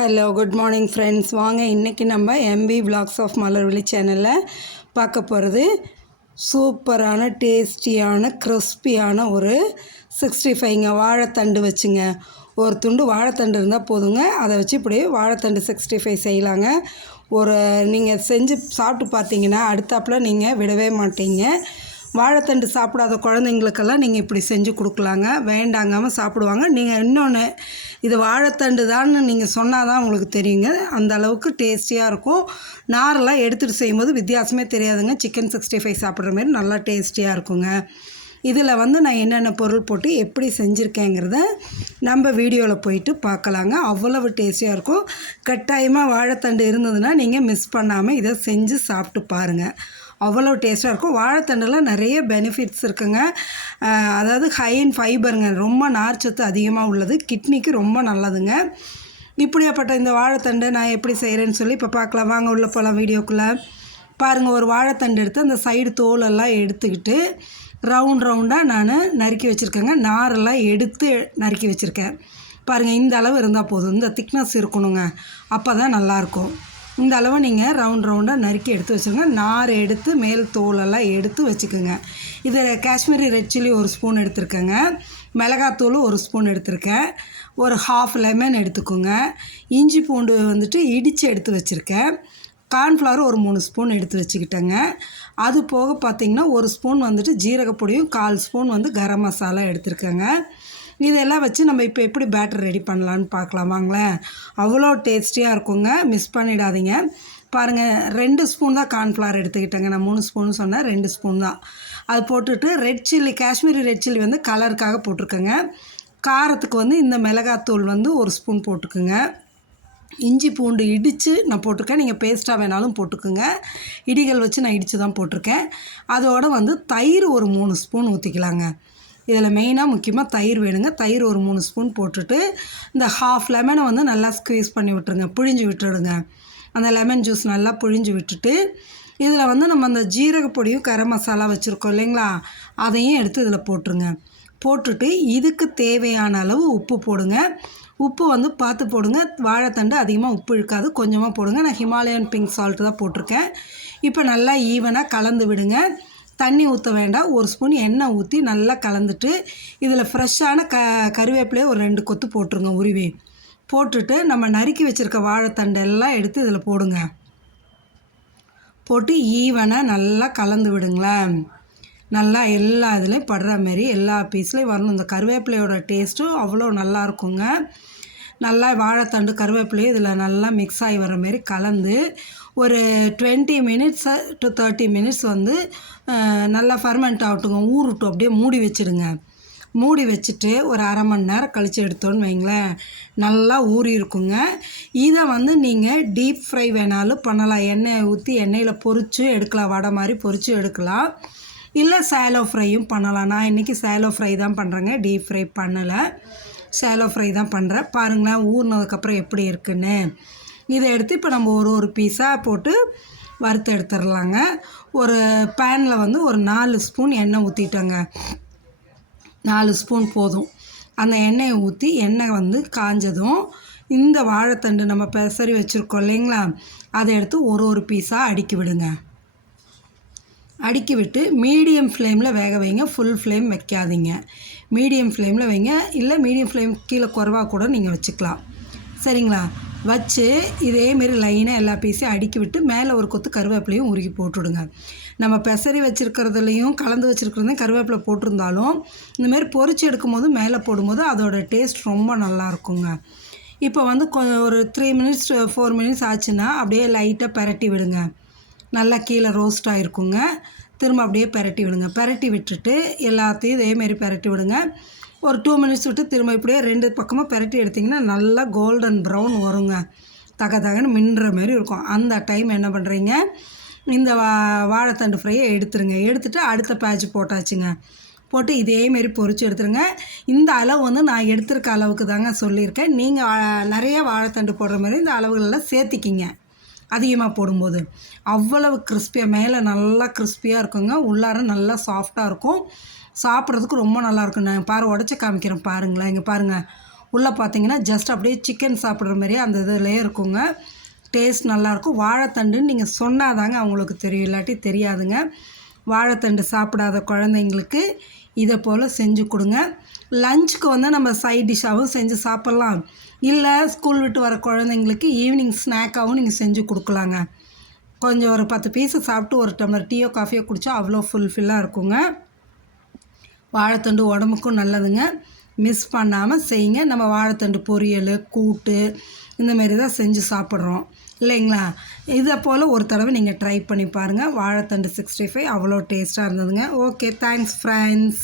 Hello good morning friends. வாங்க இன்றைக்கி நம்ம எம்பி விலாக்ஸ் ஆஃப் மலர்விழி சேனலில் பார்க்க போகிறது சூப்பரான டேஸ்டியான கிறிஸ்பியான ஒரு 65ங்க வாழைத்தண்டு வச்சுங்க. ஒரு துண்டு வாழைத்தண்டு இருந்தால் போதுங்க. அதை வச்சு இப்படி வாழைத்தண்டு 65 செய்யலாங்க. நீங்கள் செஞ்சு சாப்பிட்டு பார்த்தீங்கன்னா அடுத்தாப்பில் நீங்கள் விடவே மாட்டீங்க. வாழைத்தண்டு சாப்பிடாத குழந்தைங்களுக்கெல்லாம் நீங்கள் இப்படி செஞ்சு கொடுக்கலாங்க. வேண்டாங்காமல் சாப்பிடுவாங்க. நீங்கள் இன்னொன்று, இது வாழைத்தண்டு தான்னு நீங்கள் சொன்னால் தான் உங்களுக்கு தெரியுங்க. அந்த அளவுக்கு டேஸ்டியாக இருக்கும். நாரெல்லாம் எடுத்துகிட்டு செய்யும்போது வித்தியாசமே தெரியாதுங்க. சிக்கன் 65 சாப்பிட்ற மாதிரி நல்லா டேஸ்டியாக இருக்குங்க. இதில் நான் என்னென்ன பொருள் போட்டு எப்படி செஞ்சுருக்கேங்கிறத நம்ம வீடியோவில் போயிட்டு பார்க்கலாங்க. அவ்வளவு டேஸ்டியாக இருக்கும். கட்டாயமாக வாழைத்தண்டு இருந்ததுன்னா நீங்கள் மிஸ் பண்ணாமல் இதை செஞ்சு சாப்பிட்டு பாருங்கள். அவ்வளோ டேஸ்ட்டாக இருக்கும். வாழைத்தண்டில் நிறைய பெனிஃபிட்ஸ் இருக்குங்க. அதாவது ஹை இன் ஃபைபருங்க, ரொம்ப நார்ச்சத்து அதிகமாக உள்ளது, கிட்னிக்கு ரொம்ப நல்லதுங்க. இப்படியாப்பட்ட இந்த வாழைத்தண்டை நான் எப்படி செய்கிறேன்னு சொல்லி இப்போ பார்க்கலாம். வாங்க உள்ளே போகலாம் வீடியோக்குள்ளே. பாருங்கள், ஒரு வாழைத்தண்டு எடுத்து அந்த சைடு தோலெல்லாம் எடுத்துக்கிட்டு ரவுண்டாக நான் நறுக்கி வச்சுருக்கேங்க. நாரெல்லாம் எடுத்து நறுக்கி வச்சுருக்கேன். பாருங்கள், இந்த அளவு இருந்தால் போதும். இந்த திக்னஸ் இருக்கணுங்க, அப்போ தான் நல்லாயிருக்கும். இந்த அளவு நீங்கள் ரவுண்டாக நறுக்கி எடுத்து வச்சுருங்க. நார் எடுத்து மேல் தோலெல்லாம் எடுத்து வச்சுக்கோங்க. இது காஷ்மீரி ரெட் சில்லி ஒரு ஸ்பூன் எடுத்துருக்கேங்க. மிளகாத்தூள் ஒரு ஸ்பூன் எடுத்திருக்கேன். ஒரு ஹாஃப் லெமன் எடுத்துக்கோங்க. இஞ்சி பூண்டு இடித்து எடுத்து வச்சுருக்கேன். கார்ன்ஃப்ளவர் ஒரு 3 ஸ்பூன் எடுத்து வச்சுக்கிட்டேங்க. அது போக பார்த்திங்கன்னா ஒரு ஸ்பூன் ஜீரகப்பொடியும் 1/4 ஸ்பூன் கரம் மசாலா எடுத்துருக்கேங்க. இதெல்லாம் வச்சு நம்ம இப்போ எப்படி பேட்டர் ரெடி பண்ணலான்னு பார்க்கலாம் வாங்களேன். அவ்வளோ டேஸ்டியாக இருக்குங்க, மிஸ் பண்ணிடாதீங்க. பாருங்கள், 2 ஸ்பூன் தான் கார்ன்ஃப்ளவர் எடுத்துக்கிட்டேங்க. நான் 3 ஸ்பூன் சொன்னேன், 2 ஸ்பூன் தான். அது போட்டுட்டு red chilli, Kashmiri red chilli கலருக்காக போட்டிருக்கேங்க. காரத்துக்கு இந்த மிளகாத்தூள் 1 ஸ்பூன் போட்டுக்குங்க. இஞ்சி பூண்டு இடித்து நான் போட்டிருக்கேன். நீங்கள் பேஸ்ட்டாக வேணாலும் போட்டுக்குங்க. இடிகள் வச்சு நான் இடித்து தான் போட்டிருக்கேன். அதோடு தயிர் ஒரு 3 ஸ்பூன் ஊற்றிக்கலாங்க. இதில் மெயினாக முக்கியமாக தயிர் வேணுங்க. தயிர் ஒரு 3 ஸ்பூன் போட்டுட்டு இந்த ஹாஃப் லெமனை நல்லா ஸ்க்வீஸ் பண்ணி விட்டுருங்க, புழிஞ்சு விட்டுடுங்க. அந்த லெமன் ஜூஸ் நல்லா புழிஞ்சு விட்டுட்டு இதில் நம்ம அந்த ஜீரகப்பொடியும் கரம் மசாலா வச்சுருக்கோம் இல்லைங்களா, அதையும் எடுத்து இதில் போட்டுருங்க. போட்டுட்டு இதுக்கு தேவையான அளவு உப்பு போடுங்க. உப்பு பார்த்து போடுங்க. வாழைத்தண்டு அதிகமாக உப்பு இழுக்காது, கொஞ்சமாக போடுங்க. நான் ஹிமாலயன் பிங்க் சால்ட்டு தான் போட்டிருக்கேன். இப்போ நல்லா ஈவனாக கலந்து விடுங்க. தண்ணி ஊற்ற வேண்டாம். 1 ஸ்பூன் எண்ணெய் ஊற்றி நல்லா கலந்துட்டு இதில் ஃப்ரெஷ்ஷான கருவேப்பிலையை ஒரு 2 கொத்து போட்டுருங்க, உருவி போட்டுட்டு நம்ம நறுக்கி வச்சுருக்க வாழைத்தண்டு எல்லாம் எடுத்து இதில் போடுங்க. போட்டு ஈவனாக நல்லா கலந்து விடுங்களேன். நல்லா எல்லா இதுலேயும் படுற மாரி எல்லா பீஸ்லேயும் வரணும். இந்த கருவேப்பிலையோட டேஸ்ட்டும் அவ்வளோ நல்லா இருக்குங்க. நல்லா வாழைத்தண்டு கருவேப்பிலையும் இதில் நல்லா மிக்ஸ் ஆகி வர மாரி கலந்து ஒரு 20 மினிட்ஸ் to 30 மினிட்ஸ் நல்லா ஃபர்மெண்ட் ஆகட்டுங்க, ஊறட்டும். அப்படியே மூடி வச்சுடுங்க. மூடி வச்சுட்டு ஒரு அரை மணி நேரம் கழித்து எடுத்தோன்னு வைங்களேன், நல்லா ஊறி இருக்குங்க. இதை நீங்கள் டீப் ஃப்ரை வேணாலும் பண்ணலாம். எண்ணெய் ஊற்றி எண்ணெயில் பொரிச்சு எடுக்கலாம், வடை மாதிரி பொரிச்சு எடுக்கலாம். இல்லை சேலோ ஃப்ரையும் பண்ணலாம். நான் இன்றைக்கி சேலோ ஃப்ரை தான் பண்ணுறேங்க, டீப் ஃப்ரை பண்ணலை. சேலோ ஃப்ரை தான் பண்ணுறேன். பாருங்களேன் ஊறினதுக்கப்புறம் எப்படி இருக்குன்னு. இதை எடுத்து இப்போ நம்ம ஒரு பீஸாக போட்டு வறுத்து எடுத்துடலாங்க. ஒரு பேனில் ஒரு 4 ஸ்பூன் எண்ணெய் ஊற்றிட்டோங்க. 4 ஸ்பூன் போதும். அந்த எண்ணெயை ஊற்றி எண்ணெய் காஞ்சதும் இந்த வாழைத்தண்டு நம்ம பெசரி வச்சுருக்கோம் இல்லைங்களா, அதை எடுத்து ஒரு பீஸாக அடுக்கி விடுங்க. அடுக்கி விட்டு மீடியம் ஃப்ளேமில் வேக வைங்க. ஃபுல் ஃப்ளேம் வைக்காதீங்க, மீடியம் ஃப்ளேமில் வைங்க. இல்லை மீடியம் ஃப்ளேம் கீழே குறைவாக கூட நீங்கள் வச்சுக்கலாம், சரிங்களா. வச்சு இதேமாரி லைனாக எல்லா பீஸையும் அடுக்கி விட்டு மேலே ஒரு கொத்து கருவேப்பிலையும் உருகி போட்டுவிடுங்க. நம்ம பெசரி வச்சுருக்கிறதுலையும் கலந்து வச்சுருக்கிறதையும் கருவேப்பிலை போட்டிருந்தாலும் இந்தமாரி பொரிச்சு எடுக்கும் போது மேலே போடும்போது அதோடய டேஸ்ட் ரொம்ப நல்லாயிருக்குங்க. இப்போ ஒரு 3 மினிட்ஸ் 4 மினிட்ஸ் ஆச்சுன்னா அப்படியே லைட்டாக பெரட்டி விடுங்க. நல்லா கீழே ரோஸ்ட் ஆகிருக்குங்க. திரும்ப அப்படியே பெரட்டி விடுங்க. பெரட்டி விட்டுட்டு எல்லாத்தையும் இதேமாரி பெரட்டி விடுங்க. ஒரு 2 மினிட்ஸ் விட்டு திரும்ப இப்படியே 2 பக்கமாக பெரட்டி எடுத்திங்கன்னா நல்லா கோல்டன் ப்ரௌன் வருங்க. தகன்னு மின்னுற மாரி இருக்கும். அந்த டைம் என்ன பண்ணுறீங்க, இந்த வாழைத்தண்டு ஃப்ரையை எடுத்துருங்க. எடுத்துகிட்டு அடுத்த பேட்ச் போட்டாச்சுங்க. போட்டு இதேமாரி பொரித்து எடுத்துருங்க. இந்த அளவு நான் எடுத்துருக்க அளவுக்கு தாங்க சொல்லியிருக்கேன். நீங்கள் நிறைய வாழைத்தண்டு போடுற மாதிரி இந்த அளவுகளெல்லாம் சேர்த்திக்கிங்க. அதிகமாக போடும்போது அவ்வளவு கிறிஸ்பியாக மேலே நல்லா கிறிஸ்பியாக இருக்குங்க, உள்ளார நல்லா சாஃப்டாக இருக்கும். சாப்பிட்றதுக்கு ரொம்ப நல்லாயிருக்கும். நான் உடச்சி காமிக்கிறேன் பாருங்களேன். இங்கே பாருங்கள், உள்ளே பார்த்தீங்கன்னா ஜஸ்ட் அப்படியே சிக்கன் சாப்பிட்ற மாதிரியே அந்த இதிலே இருக்குங்க. டேஸ்ட் நல்லாயிருக்கும். வாழைத்தண்டுன்னு நீங்கள் சொன்னாதாங்க அவங்களுக்கு தெரியும், இல்லாட்டி தெரியாதுங்க. வாழைத்தண்டு சாப்பிடாத குழந்தைங்களுக்கு இதை போல் செஞ்சு கொடுங்க. லஞ்சுக்கு வந்து நம்ம சைட் டிஷ்ஷாகவும் செஞ்சு சாப்பிட்லாம். இல்லை ஸ்கூல் விட்டு வர குழந்தைங்களுக்கு ஈவினிங் ஸ்நாக்காகவும் நீங்கள் செஞ்சு கொடுக்கலாங்க. கொஞ்சம் ஒரு 10 பீஸு சாப்பிட்டு ஒரு டம்ளர் டீயோ காஃபியோ குடித்தா அவ்வளோ ஃபுல்ஃபில்லாக இருக்குங்க. வாழைத்தண்டு உடம்புக்கும் நல்லதுங்க. மிஸ் பண்ணாமல் செய்யுங்க. நம்ம வாழைத்தண்டு பொரியல், கூட்டு இந்தமாரி தான் செஞ்சு சாப்பிட்றோம் இல்லைங்களா? இதை போல் ஒரு தடவை நீங்கள் ட்ரை பண்ணி பாருங்கள். வாழைத்தண்டு 65 அவ்வளோ டேஸ்ட்டாக இருந்ததுங்க. Okay, thanks friends.